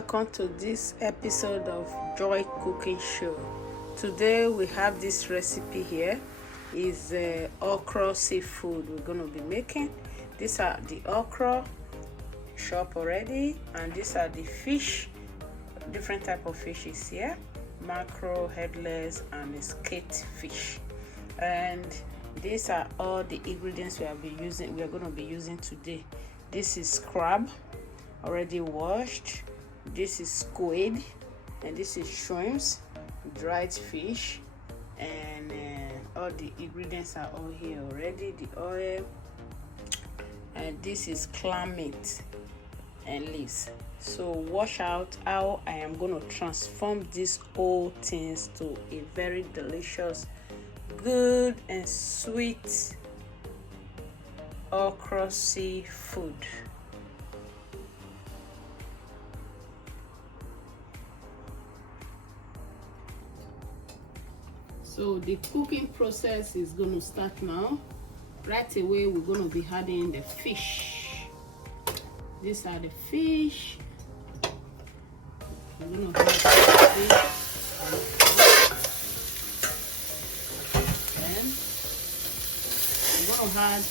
welcome to this episode of Joy Cooking Show. Today we have this recipe here. Is okra seafood we're going to be making. These are the okra chopped already, and these are the fish, different type of fishes here, mackerel, headless, and skate fish. And these are all the ingredients we are going to be using today. This is crab, already washed. This is squid, and this is shrimps, dried fish, and all the ingredients are all here already. The oil, and this is clam meat and leaves. So watch out how I am going to transform these whole things to a very delicious, good and sweet okra seafood. So the cooking process is going to start now. Right away we're going to be adding the fish. These are the fish. We're going to add the fish. Then we're going to add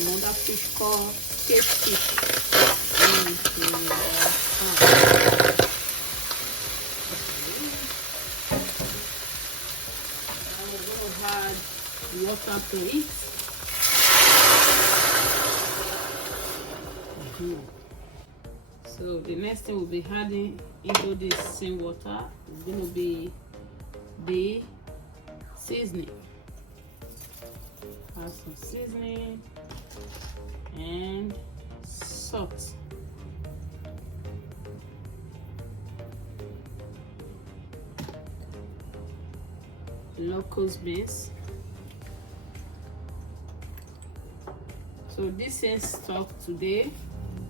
another fish called skate fish into the pan. Add water to it. So the next thing we'll be adding into this same water is going to be the seasoning. Add some seasoning and salt. Locust beans. So this same stock today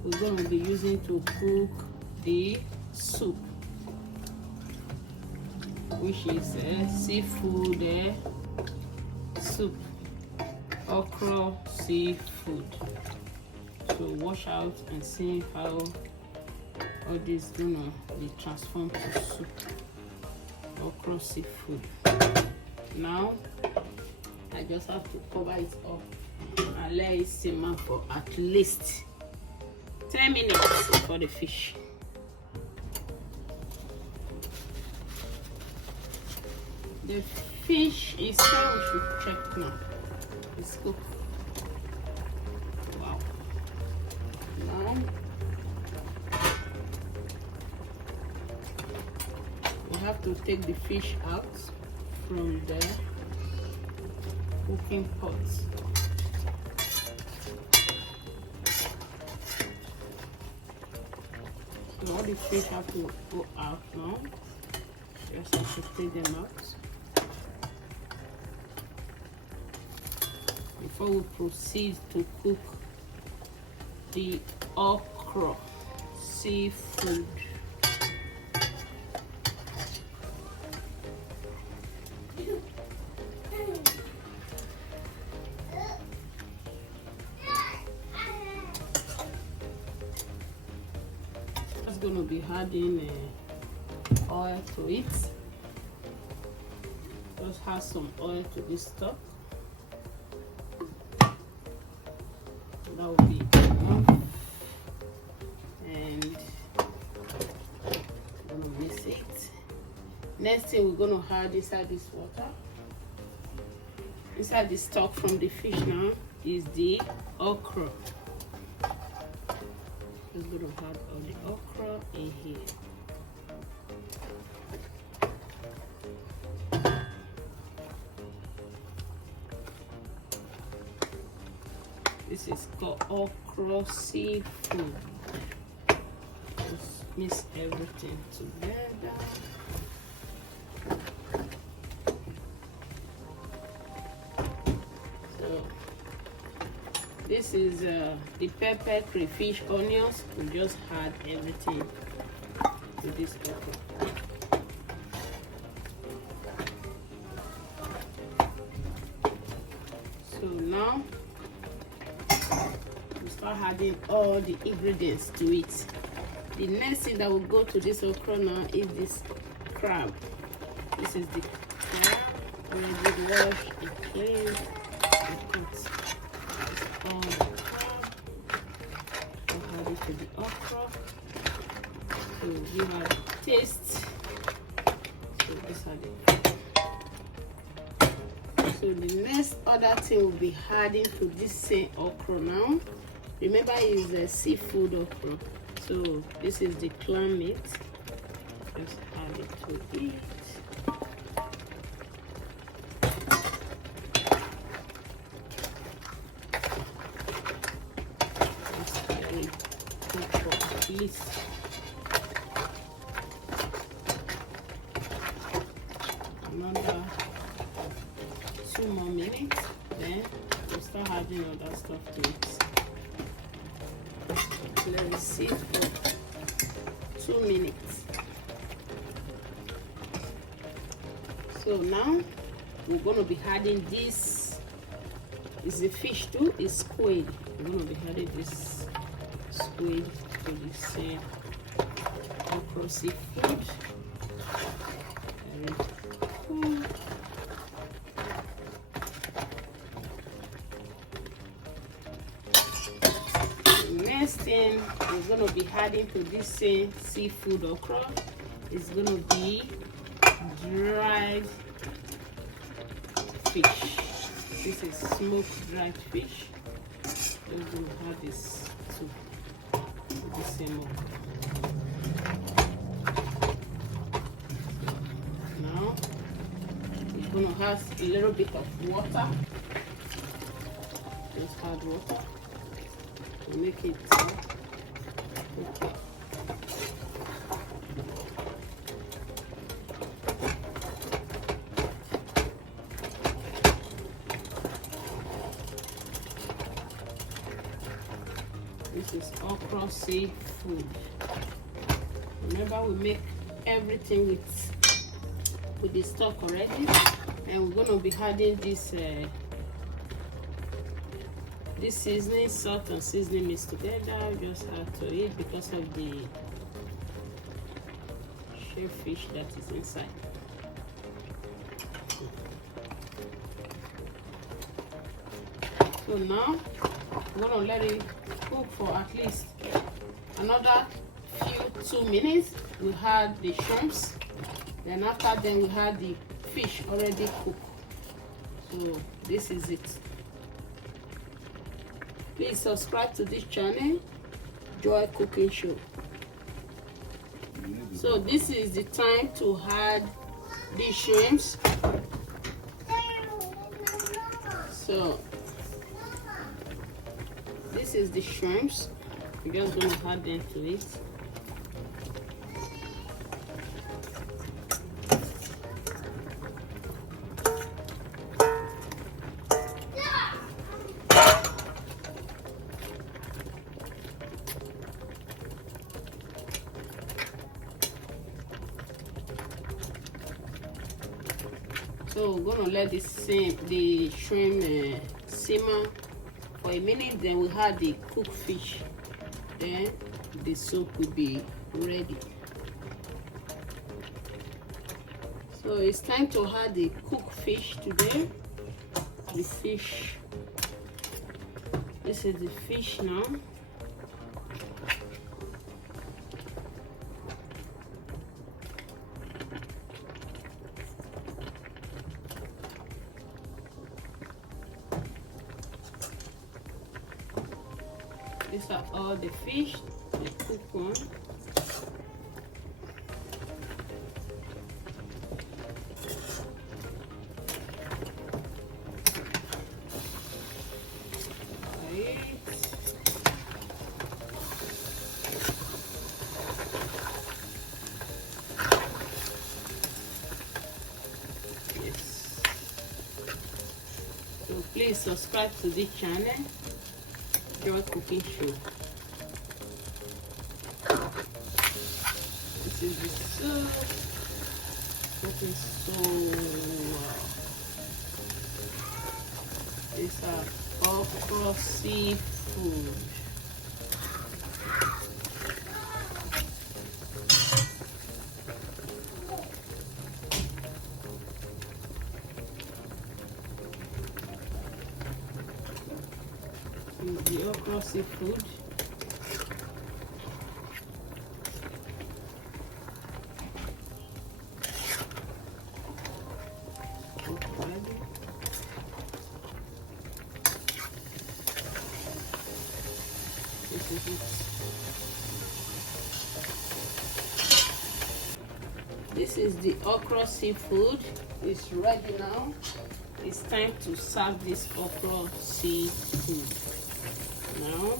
we're going to be using to cook the soup, which is seafood soup, okra seafood. So watch out and see how all this is gonna be transformed to soup, okra seafood. Now I just have to cover it up and let it simmer for at least 10 minutes for the fish. The fish is how we should check now. It's cooked. Wow. Now we have to take the fish out from the cooking pot. So all the fish have to go out now. Just have to take them out before we proceed to cook the okra seafood. Going to be adding oil to it. Just add some oil to this stock. That will be enough. And I'm going to mix it. Next thing we're going to add inside this water, inside the stock from the fish now, is the okra. I'm going to add all the okra in here. This is called okra seafood. Just mix everything together. So this is the pepper, crayfish, onions. We just add everything to this okra. So now we start adding all the ingredients to it. The next thing that will go to this okra now is this crab. This is the crab, already washed and cleaned. And put all the crab. I'll add it to the okra to give her a taste. So this are the. So the next other thing we'll be adding to this same okra now. Remember, it's a seafood okra. So this is the clam meat. Just add it to it. Just let it cook for at least another 2 more minutes. Then we'll start adding other stuff to it. Let it sit for 2 minutes. So now we're going to be adding this. Is the fish too? Is squid. We're going to be adding this squid to the same okra seafood. Very cool. Next thing we're going to be adding to this same seafood okra is going to be dried fish. This is smoked dried fish. We're going to add this to the same okra. Now we're going to add a little bit of water. Just add water. Make it okay. This is okra seafood. Remember, we make everything with the stock already, and we're going to be adding this this seasoning, salt and seasoning mixed together. Just add to it because of the shellfish that is inside. So now we're going to let it cook for at least another 2 minutes. We had the shrimps, then after then we had the fish already cooked. So this is it. Please subscribe to this channel, Joy Cooking Show. So this is the time to add the shrimps. So this is the shrimps. We're just going to add them to it. So we're gonna let the shrimp simmer for a minute. Then we add the cooked fish. Then the soup will be ready. So it's time to add the cooked fish today. The fish. This is the fish now. These are all the fish, the cooked one. Yes. So please subscribe to this channel, Joy Cooking Show. This is the soup. Looking so wow. These are okra seafood. okra seafood. This is it. This is the okra seafood. It's ready now. It's time to serve this okra seafood. Now,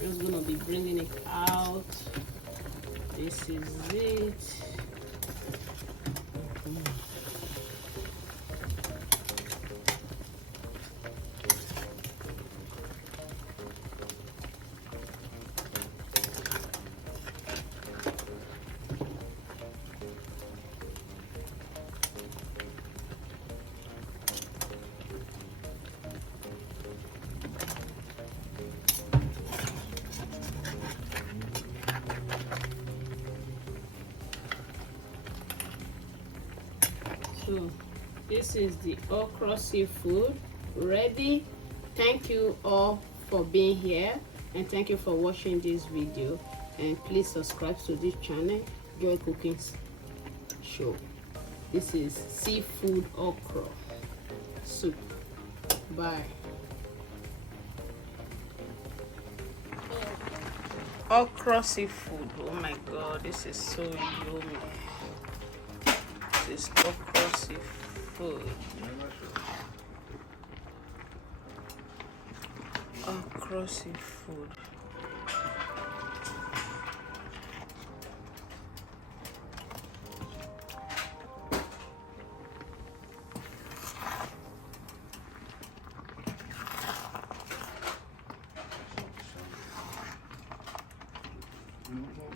I'm just gonna be bringing it out. This is it. So this is the okra seafood ready. Thank you all for being here, and thank you for watching this video, and please subscribe to this channel, Joy Cooking Show. This is seafood okra soup. Bye. Okra seafood, oh my god, this is so yummy. This okra seafood. Okra seafood. Mm-hmm.